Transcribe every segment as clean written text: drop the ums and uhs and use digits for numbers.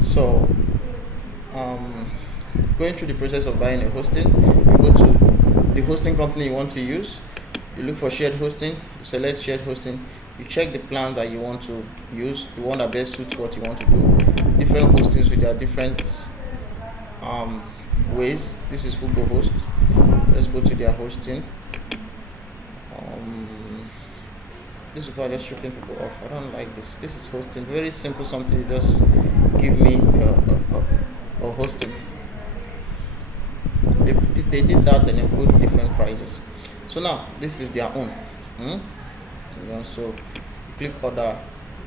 So going through the process of buying a hosting, you go to the hosting company you want to use, you look for shared hosting, you select shared hosting, you check the plan that you want to use, the one that best suits what you want to do. Different hostings with their different ways. This is Fugo Host. Let's go to their hosting. This is why just stripping people off. I don't like this. This is hosting. Very simple something. You just give me a hosting. They did that and then put different prices. So now this is their own. So you click order.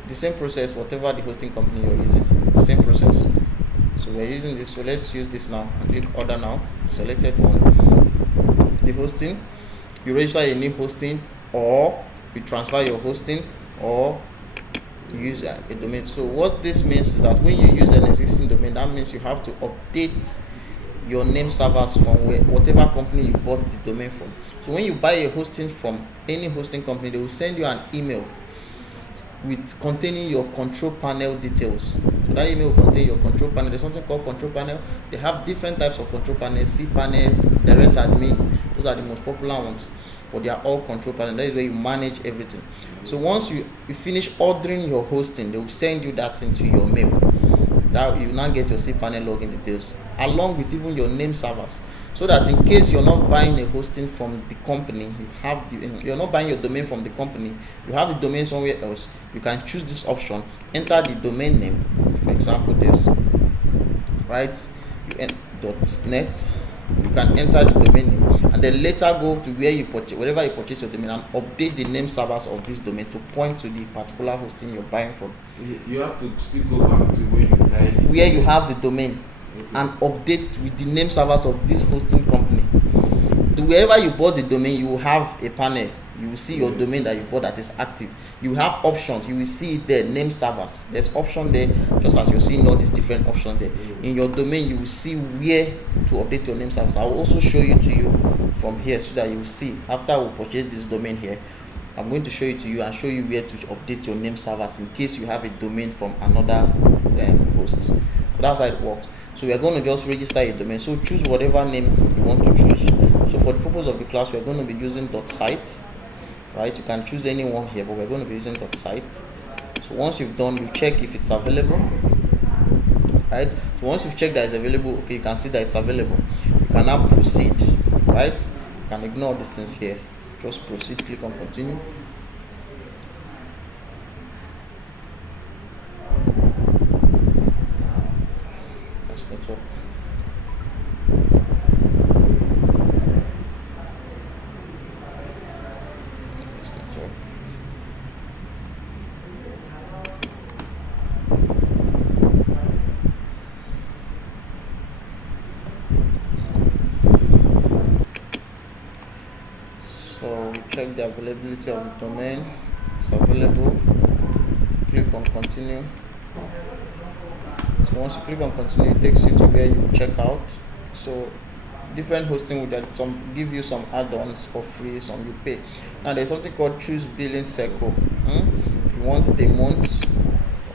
The same process, whatever the hosting company you're using, it's the same process. So we're using this. So let's use this now. Click order now. Selected one. The hosting. You register a new hosting, or you transfer your hosting, or you use a domain. So what this means is that when you use an existing domain, that means you have to update your name servers from whatever company you bought the domain from. So when you buy a hosting from any hosting company, they will send you an email with containing your control panel details. So that email will contain your control panel. There's something called control panel. They have different types of control panel. Cpanel, direct admin, those are the most popular ones, but they are all control panel. That is where you manage everything. So once you finish ordering your hosting, they will send you that into your mail. That you now get your Cpanel login details along with even your name servers, so that in case you're not buying a hosting from the company, you're not buying your domain from the company, you have the domain somewhere else, you can choose this option, enter the domain name, for example this, right? .net. You can enter the domain name and then later go to where you purchase, wherever you purchase your domain, and update the name servers of this domain to point to the particular hosting you're buying from. You have to still go back to where you buy it. Where you have the domain, okay, and update with the name servers of this hosting company. Wherever you bought the domain, you will have a panel. You will see your domain that you bought that is active. You have options. You will see it there, name servers. There's option there, just as you're seeing all these different options there. In your domain, you will see where to update your name servers. I will also show you to you from here so that you will see after we purchase this domain here. I'm going to show it to you and show you where to update your name servers in case you have a domain from another host. So that's how it works. So we are going to just register a domain. So choose whatever name you want to choose. So for the purpose of the class, we're going to be using .site. Right, you can choose any one here, but we're going to be using .site. So once you've done, you check if it's available. Right, so once you've checked that it's available, okay, you can see that it's available. You can now proceed. Right, you can ignore these things here, just proceed, click on continue. That's network. So check the availability of the domain. It's available. Click on continue. So once you click on continue, it takes you to where you check out. So different hosting with that, some give you some add-ons for free, some you pay. Now there's something called choose billing cycle. If you want a month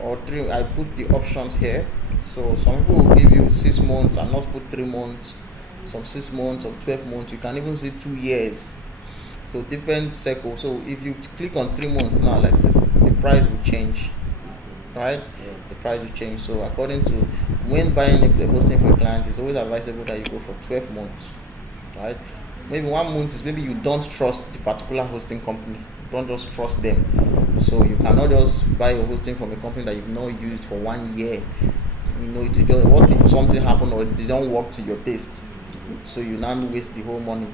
or 3, I put the options here. So some people will give you 6 months and not put 3 months, some 6 months, some 12 months. You can even see 2 years. So different cycle. So if you click on 3 months now like this, the price will change, right? The price will change. So according to when buying a hosting for a client, it's always advisable that you go for 12 months, right? Maybe 1 month is maybe you don't trust the particular hosting company, don't just trust them. So you cannot just buy a hosting from a company that you've not used for 1 year. You know, it will just, what if something happened or they don't work to your taste? So you now waste the whole money.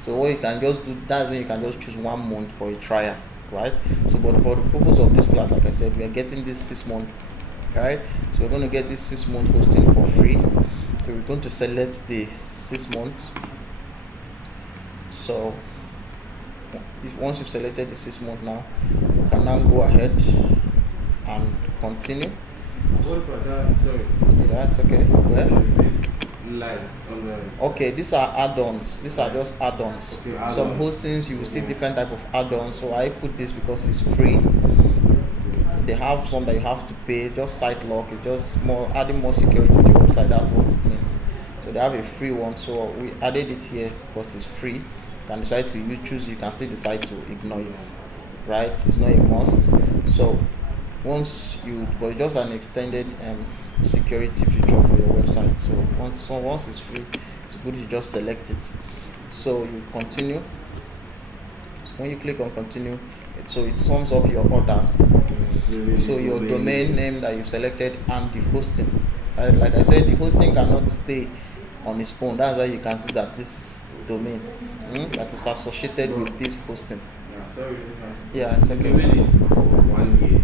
So what you can just do, that's when you can just choose 1 month for a trial, right? So but for the purpose of this class, like I said, we are getting this 6 month, right? So we're going to get this 6 month hosting for free. So we're going to select the 6 months. So if once you've selected the 6 month now, you can now go ahead and continue. What about that? Sorry. Yeah, it's okay. Where? This light on the. Okay, these are add-ons. These are just add-ons. Okay, add-ons. Some hostings you will see different type of add-ons. So I put this because it's free. they have some that you have to pay. It's just site lock. It's just more adding more security to your website. That's what it means. So they have a free one, so we added it here because it's free. You can decide to choose. You can still decide to ignore it, right? It's not a must. So but it's just an extended security feature for your website. So once it's free, it's good to just select it. So you continue. So when you click on continue, it sums up your orders. So your domain name that you've selected and the hosting. Right? Like I said, the hosting cannot stay on its own. That's why you can see that this is the domain that is associated with this hosting. Sorry. Yeah, it's okay. Domain is for 1 year.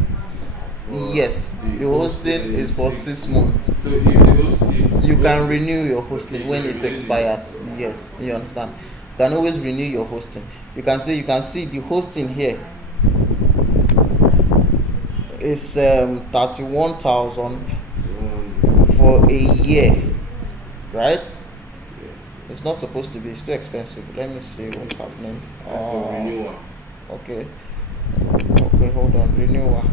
Yes, the hosting is for 6 months. So if the host, you can renew your hosting when it expires. Yes, you understand. You can always renew your hosting. You can see the hosting here is 31,000 for a year, right? Yes. It's not supposed to be. It's too expensive. Let me see what's happening. That's for renewal. Okay, hold on. Renewal.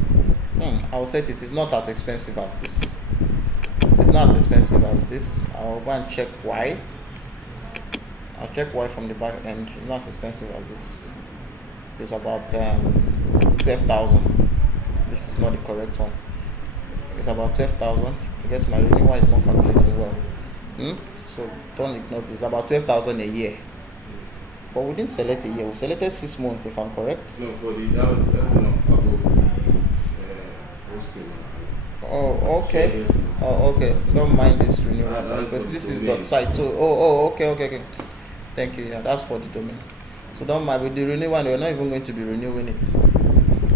I'll set it. It's not as expensive as this. It's not as expensive as this. I'll go and check why. I'll check why from the back end. It's not as expensive as this. It's about 12,000. This is not the correct one. It's about 12,000. I guess my renewal is not calculating well. So don't ignore this. About 12,000 a year. But we didn't select a year. We selected 6 months, if I'm correct. No, for that's not above the hosting. Oh, okay. Oh, okay. Don't mind this renewal because this is .site. So, okay. Thank you. Yeah, that's for the domain. So don't mind with the renewal. We're not even going to be renewing it.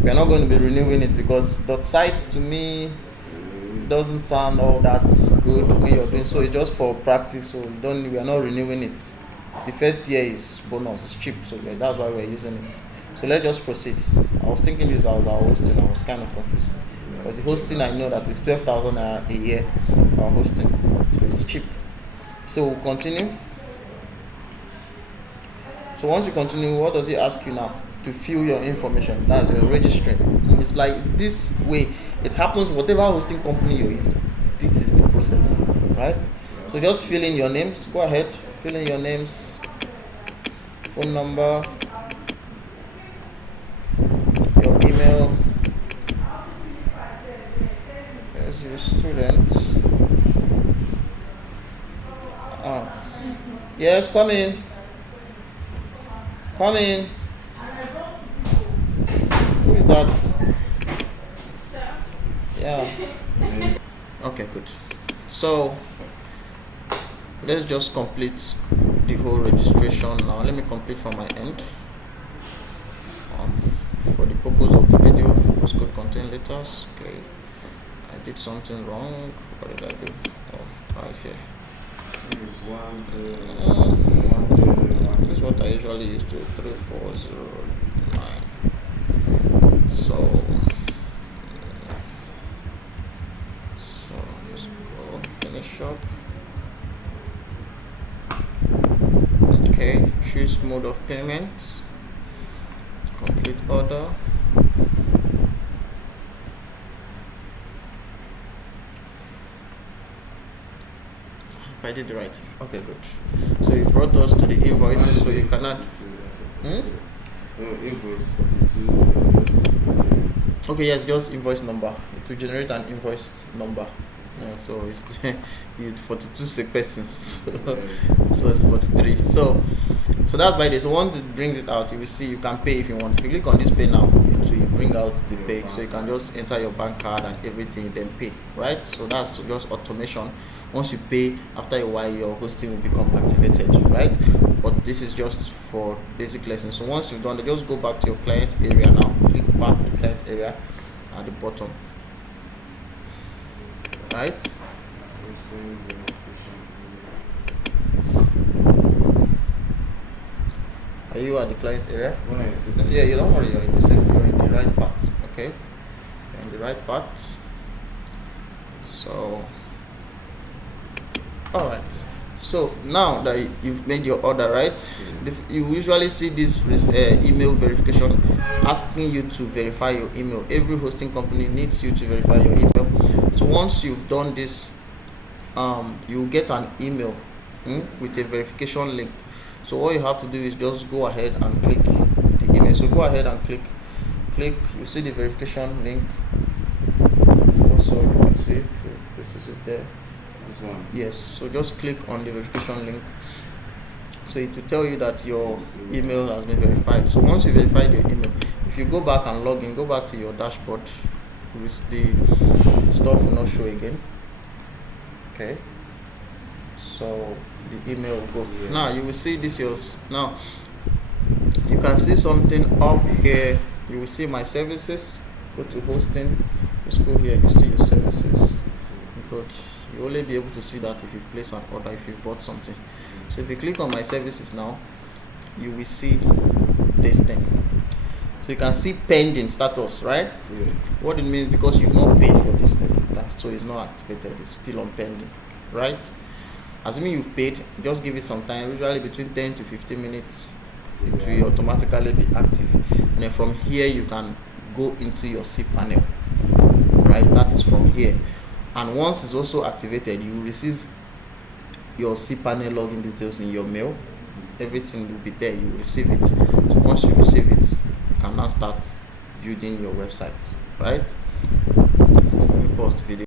We're not going to be renewing it because .site to me doesn't sound all that good when you're doing so. It's just for practice. So we are not renewing it. The first year is bonus. It's cheap. So that's why we're using it. So let's just proceed. I was thinking this as our hosting. I was kind of confused. Because the hosting, I know that is 12,000 a year for our hosting, so it's cheap. So we'll continue. So once you continue, what does it ask you now? To fill your information. That's your registering. It's like this way. It happens whatever hosting company you're using. This is the process, right? So just fill in your names. Go ahead, fill in your names, phone number, your email. As your student. Yes, come in. Who is that? Yeah. Okay, good. So let's just complete the whole registration now. Let me complete from my end. For the purpose of the video, this could contain letters. Okay. I did something wrong. What did I do? Oh, right here. This is what I usually use to 3409. So let's go finish up. Okay, choose mode of payment. Complete order. I did the right thing. Okay, good. So it brought us to the invoice, so you cannot. No, invoice 42. Okay, yes, just invoice number. It will generate an invoice number. Yeah, so it's 42 persons. So it's 43. So that's by this. So once it brings it out, you will see you can pay if you want. If you click on this pay now, it will bring out the pay. So you can just enter your bank card and everything, then pay. Right? So that's just automation. Once you pay, after a while, your hosting will become activated, right? But this is just for basic lessons. So once you've done it, just go back to your client area now. Click back to client area at the bottom, right? Are you at the client area? Yeah, you don't worry. You're in the right part. Okay, you're in the right part. So. Alright, So now that you've made your order, right, you usually see this email verification asking you to verify your email. Every hosting company needs you to verify your email. So once you've done this, you get an email with a verification link. So all you have to do is just go ahead and click the email. So go ahead and click, you see the verification link. Also you can see, so this is it there. This one. Yes, so just click on the verification link. So it will tell you that your email has been verified. So once you verified your email, if you go back and log in, go back to your dashboard, with the stuff will not show again. Okay, so the email will go. Yes. Now you will see this yours. Now you can see something up here. You will see my services. Go to hosting. Just go here. You see your services. Good. You only be able to see that if you've placed an order, if you've bought something. So if you click on my services now, you will see this thing. So you can see pending status, right? Yes. What it means, because you've not paid for this thing, so it's not activated, it's still on pending, right? Assuming you've paid, just give it some time, usually between 10 to 15 minutes, it will automatically be active. And then from here, you can go into your Cpanel, right? That is from here. And once it's also activated, you will receive your Cpanel login details in your mail. Everything will be there, you will receive it. So once you receive it, you can now start building your website, right? So let me pause the video.